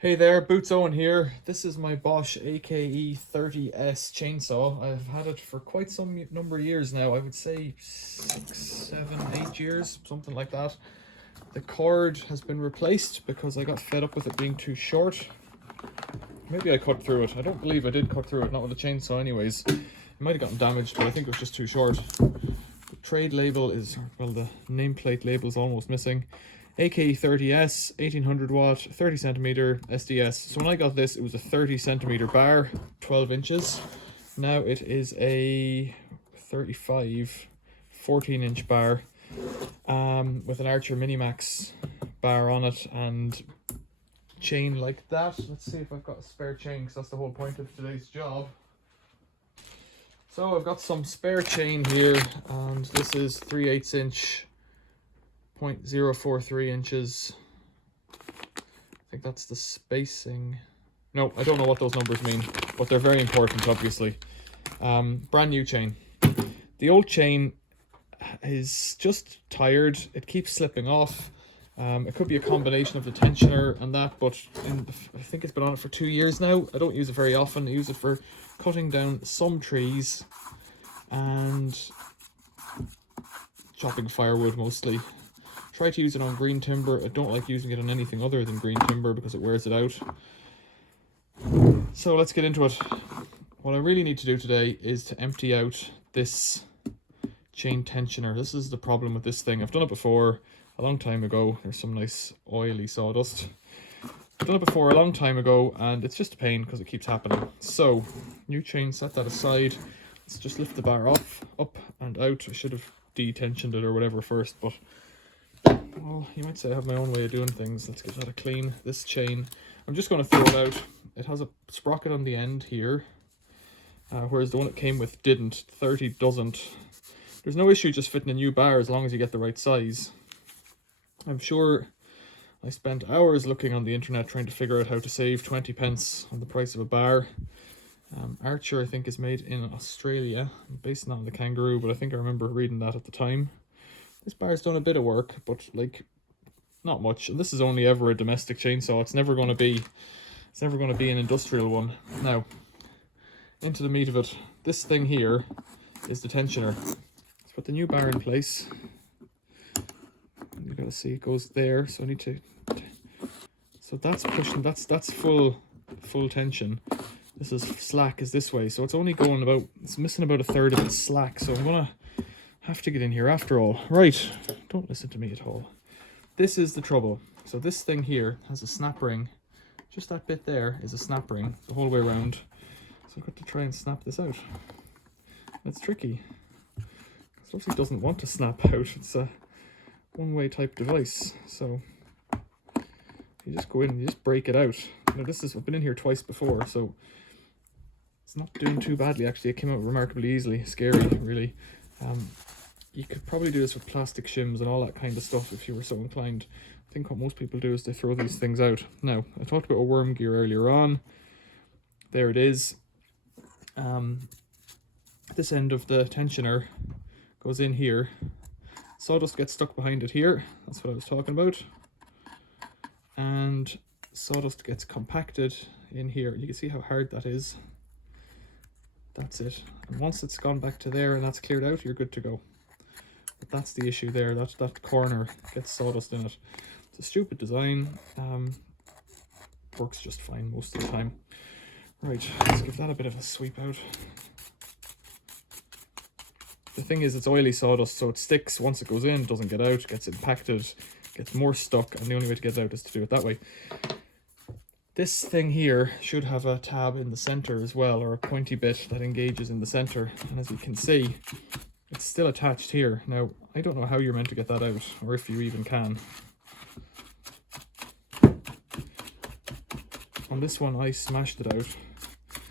Hey there, Boots Owen here. This is my Bosch AKE 30S chainsaw. I've had it for quite some number of years now. I would say 6, 7, 8 years, something like that. The cord has been replaced because I got fed up with it being too short. Maybe I cut through it. I don't believe I did cut through it, not with a chainsaw anyways. It might have gotten damaged, but I think it was just too short. The trade label is, well, the nameplate label is almost missing. AKE 30S, 1800 watt, 30 centimeter SDS. So when I got this, it was a 30 centimeter bar, 12 inches. Now it is a 35, 14 inch bar with an Archer Minimax bar on it and chain like that. Let's see if I've got a spare chain, because that's the whole point of today's job. So I've got some spare chain here, and this is 3/8 inch, 0.043 inches. I think that's the spacing. No, I don't know what those numbers mean, but they're very important, obviously. Brand new chain. The old chain is just tired. It keeps slipping off. It could be a combination of the tensioner and that, but I think it's been on it for 2 years now. I don't use it very often. I use it for cutting down some trees and chopping firewood mostly. Try to use it on green timber. I don't like using it on anything other than green timber because it wears it out. So let's get into it. What I really need to do today is to empty out this chain tensioner. This is the problem with this thing. I've done it before a long time ago. There's some nice oily sawdust. I've done it before a long time ago, and it's just a pain because it keeps happening. So, new chain, set that aside. Let's just lift the bar off, up and out. I should have detensioned it or whatever first, but well, you might say I have my own way of doing things. Let's give that a clean. This chain, I'm just going to throw it out. It has a sprocket on the end here, whereas the one it came with didn't. 30 doesn't. There's no issue just fitting a new bar as long as you get the right size. I'm sure I spent hours looking on the internet trying to figure out how to save 20 pence on the price of a bar. Archer, I think, is made in Australia, based not on the Kangaroo, but I think I remember reading that at the time. This bar's done a bit of work, but like not much. And this is only ever a domestic chainsaw. It's never going to be an industrial one. Now, into the meat of it. This thing here is the tensioner. Let's put the new bar in place. You gotta see it goes there, so I need to. So that's pushing. That's full tension. This is slack is this way, so it's only going about. It's missing about a third of its slack. So I'm gonna have to get in here after all. Right, don't listen to me at all. This is the trouble. So this thing here has a snap ring. Just that bit there is a snap ring the whole way around. So I've got to try and snap this out. It's tricky. It obviously doesn't want to snap out. It's a one-way type device. So you just go in and you just break it out. Now I've been in here twice before, so it's not doing too badly actually. It came out remarkably easily. Scary, really. You could probably do this with plastic shims and all that kind of stuff if you were so inclined. I think what most people do is they throw these things out. Now, I talked about a worm gear earlier on. There it is. This end of the tensioner goes in here. Sawdust gets stuck behind it here. That's what I was talking about. And sawdust gets compacted in here. You can see how hard that is. That's it. And once it's gone back to there and that's cleared out, you're good to go. But that's the issue there. That corner gets sawdust in it. It's a stupid design. Works just fine most of the time. Right, let's give that a bit of a sweep out. The thing is, it's oily sawdust, so it sticks. Once it goes in, it doesn't get out, gets impacted, gets more stuck, and the only way to get it out is to do it that way. This thing here should have a tab in the center as well, or a pointy bit that engages in the center. And as you can see, it's still attached here. Now, I don't know how you're meant to get that out, or if you even can. On this one, I smashed it out.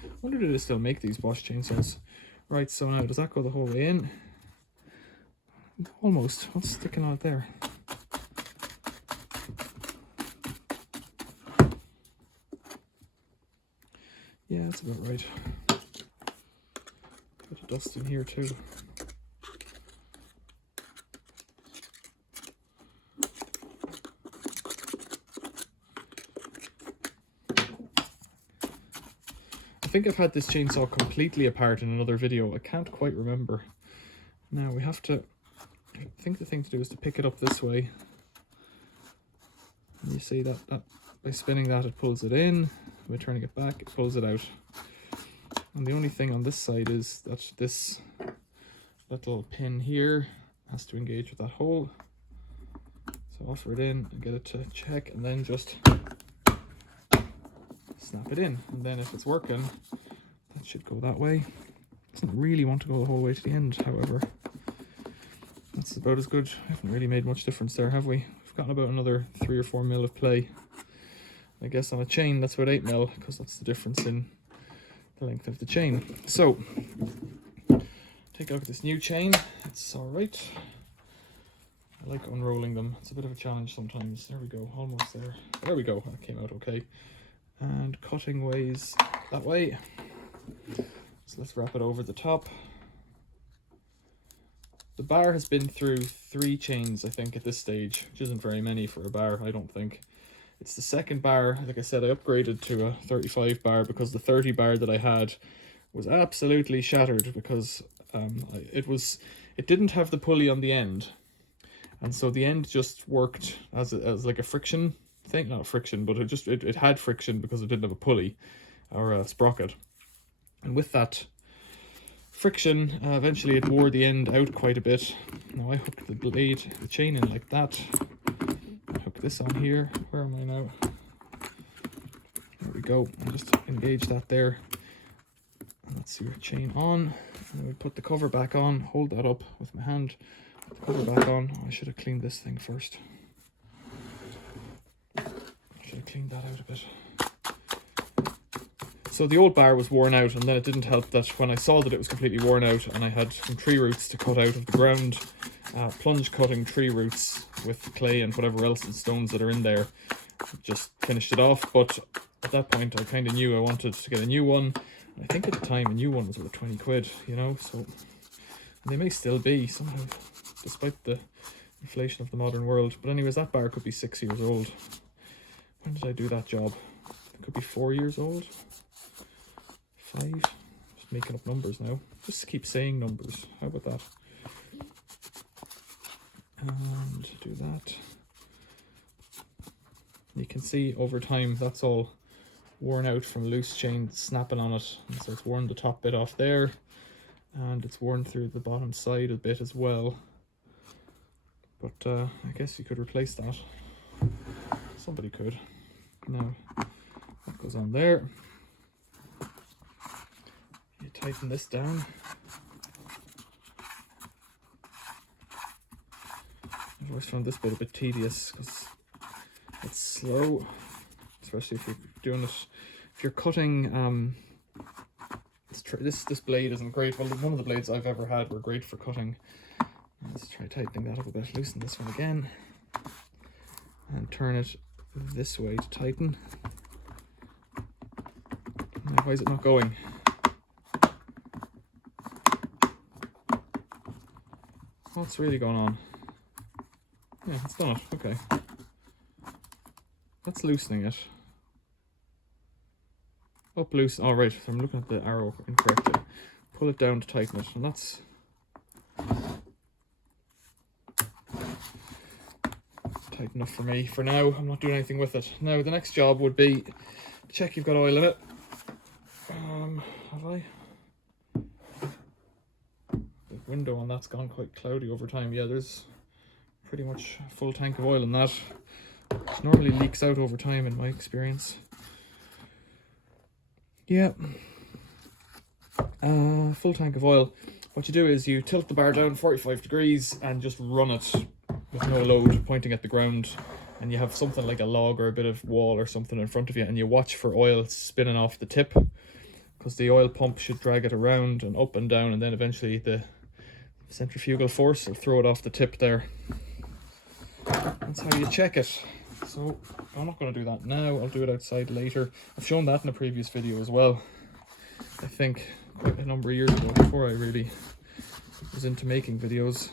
I wonder, do they still make these Bosch chainsaws? Right, so now, does that go the whole way in? Almost. What's sticking out there? Yeah, that's about right. Bit of dust in here too. think I've had this chainsaw completely apart in another video. I can't quite remember. Now we have to, I think the thing to do is to pick it up this way. And you see that by spinning that it pulls it in. By turning it back, it pulls it out. And the only thing on this side is that this little pin here has to engage with that hole. So offer it in and get it to check, and then just snap it in. And then if it's working, that should go that way. Doesn't really want to go the whole way to the end, however. That's about as good. I haven't really made much difference there, have we? We've gotten about another 3 or 4 mil of play. I guess on a chain that's about 8 mil, because that's the difference in the length of the chain. So take a look at this new chain. It's all right. I like unrolling them. It's a bit of a challenge sometimes. There we go, almost there. There we go, that came out okay. And cutting ways that way. So let's wrap it over the top. The bar has been through 3 chains, I think, at this stage, which isn't very many for a bar, I don't think. It's the second bar. Like I said, I upgraded to a 35 bar because the 30 bar that I had was absolutely shattered because it didn't have the pulley on the end. And so the end just worked as like a friction thing, not friction, but it had friction because it didn't have a pulley or a sprocket. And with that friction, eventually it wore the end out quite a bit. Now I hooked the chain in like that. Hook this on here. Where am I now? There we go. And just engage that there. And that's your chain on. And then we put the cover back on. Hold that up with my hand. Put the cover back on. Oh, I should have cleaned this thing first. I should have cleaned that out a bit. So the old bar was worn out, and then it didn't help that when I saw that it was completely worn out and I had some tree roots to cut out of the ground, plunge cutting tree roots with clay and whatever else and stones that are in there, just finished it off. But at that point I kind of knew I wanted to get a new one. I think at the time a new one was about 20 quid, you know, so they may still be somehow, despite the inflation of the modern world. But anyways, that bar could be 6 years old. When did I do that job? It could be 4 years old. 5. Just making up numbers now. Just keep saying numbers. How about that? And do that. You can see over time that's all worn out from loose chain snapping on it. And so it's worn the top bit off there. And it's worn through the bottom side a bit as well. But I guess you could replace that. Somebody could. Now, that goes on there. You tighten this down. I've always found this bit a bit tedious because it's slow, especially if you're doing it, if you're cutting, this blade isn't great. Well, one of the blades I've ever had were great for cutting. Let's try tightening that up a bit. Loosen this one again and turn it this way to tighten. Now, why is it not going? What's really going on? Yeah, it's done it. Okay. That's loosening it. Up, loose. All right. So I'm looking at the arrow incorrectly. Pull it down to tighten it, and that's tight enough for me for now. I'm not doing anything with it. Now the next job would be check you've got oil in it. Have I? The window on that's gone quite cloudy over time. Yeah, there's pretty much a full tank of oil in that. It normally leaks out over time in my experience. Yeah. Full tank of oil. What you do is you tilt the bar down 45 degrees and just run it with no load pointing at the ground, and you have something like a log or a bit of wall or something in front of you, and you watch for oil spinning off the tip, because the oil pump should drag it around and up and down, and then eventually the centrifugal force will throw it off the tip there. That's how you check it. So I'm not going to do that now. I'll do it outside later. I've shown that in a previous video as well, I think quite a number of years ago, before I really was into making videos.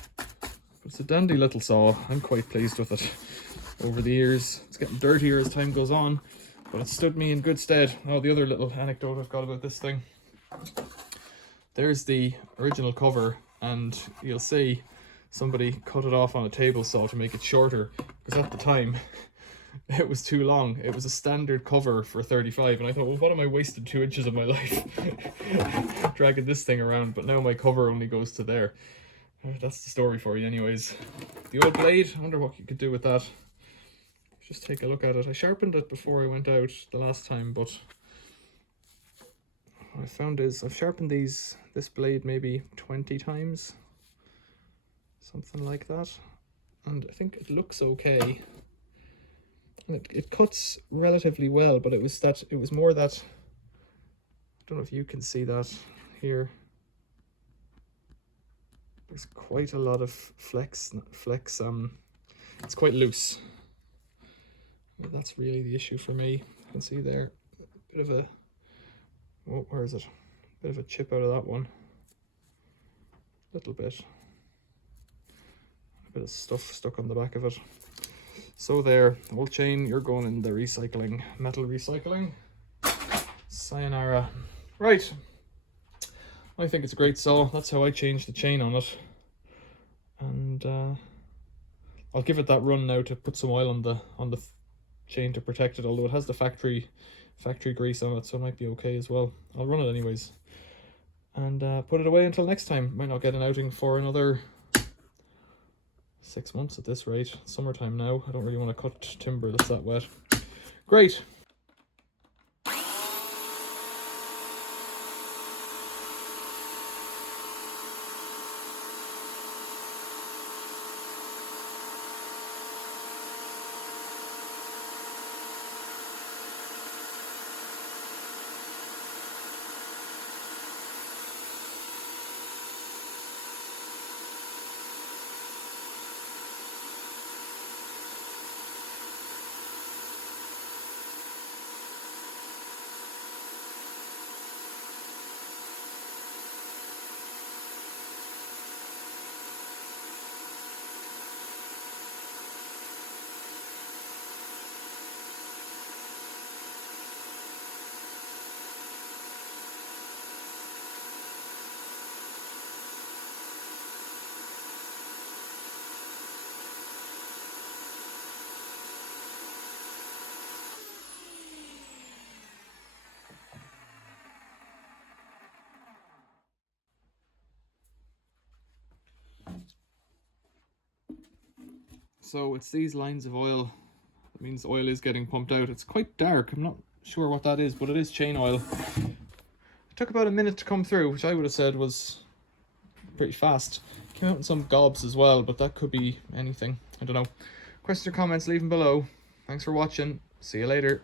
But it's a dandy little saw. I'm quite pleased with it. Over the years, it's getting dirtier as time goes on, but it stood me in good stead. Oh, the other little anecdote I've got about this thing. There's the original cover, and you'll see somebody cut it off on a table saw to make it shorter, because at the time it was too long. It was a standard cover for 35, and I thought, well, what am I wasting 2 inches of my life dragging this thing around? But now my cover only goes to there. That's the story for you anyways. The old blade, I wonder what you could do with that. Just take a look at it. I sharpened it before I went out the last time, but what I found is I've sharpened this blade maybe 20 times, something like that, and I think it looks okay. And it cuts relatively well, but it was more that, I don't know if you can see that here. There's quite a lot of flex. It's quite loose. But that's really the issue for me. You can see there, a bit of a, oh, where is it? A bit of a chip out of that one. A little bit. A bit of stuff stuck on the back of it. So there, old chain, you're going in the recycling, metal recycling. Sayonara. Right. I think it's a great saw. That's how I changed the chain on it. And I'll give it that run now to put some oil on the chain to protect it, although it has the factory grease on it, so it might be okay as well. I'll run it anyways. And put it away until next time. Might not get an outing for another 6 months at this rate. Summertime now. I don't really want to cut timber that's that wet. Great. So it's these lines of oil. That means oil is getting pumped out. It's quite dark. I'm not sure what that is, but it is chain oil. It took about a minute to come through, which I would have said was pretty fast. Came out in some gobs as well, but that could be anything. I don't know. Questions or comments, leave them below. Thanks for watching. See you later.